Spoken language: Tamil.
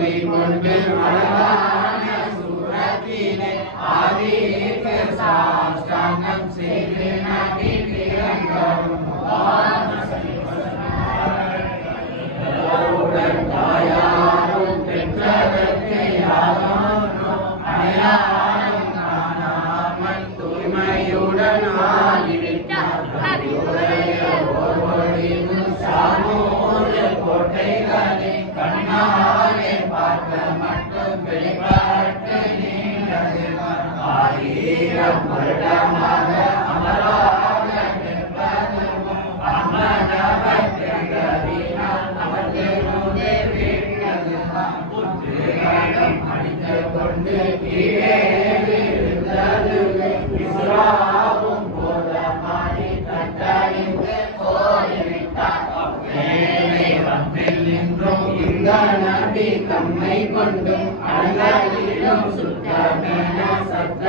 பொறி கொண்டு அழகான சூரத்திலே ஆதிக்கு சாஷ்டாங்கம் செய்து நபி பிறந்தரும் தாயாரும் பெற்றதற்கு யாரும் அடையாளம் காணாமல் தூய்மையுடன் ஆகிவிட்டார். கோட்டைகளை கண்ணாலே பார்க்க மட்டும் வெளிப்பட்டு நீண்டது 1000 வருடமாக அமராக நிற்பதும் அமரவற்றினால் அவர்களுடைய வீட்டது புற்றுகளும் அணிந்து கொண்டு கீழே விழுந்தது. இஸ்ராவும் போத மாறி தட்டறிந்து போய்விட்டார். நின்றும் இந்த நபி தம்மை கொண்டும் அழகிலும் சுத்தமென சத்த